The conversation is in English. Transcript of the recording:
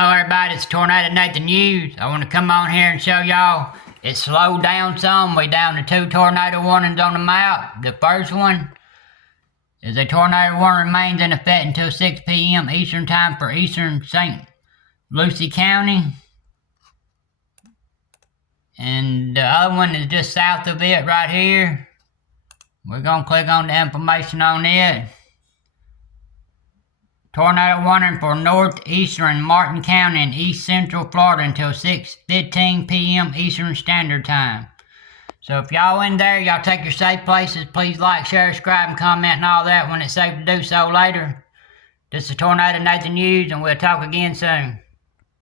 Hello everybody, it's Tornado Nathan News. I want to come on here and show y'all it slowed down some. We down to 2 tornado warnings on the map. The first one is a tornado warning remains in effect until 6 p.m. Eastern Time for Eastern St. Lucie County. And the other one is just south of it right here. We're going to click on the information on it. Tornado warning for northeastern Martin County and east central Florida until 6:15 p.m. Eastern Standard Time. So if y'all in there, y'all take your safe places. Please like, share, subscribe, and comment and all that when it's safe to do so later. This is Tornado Nathan News, and we'll talk again soon.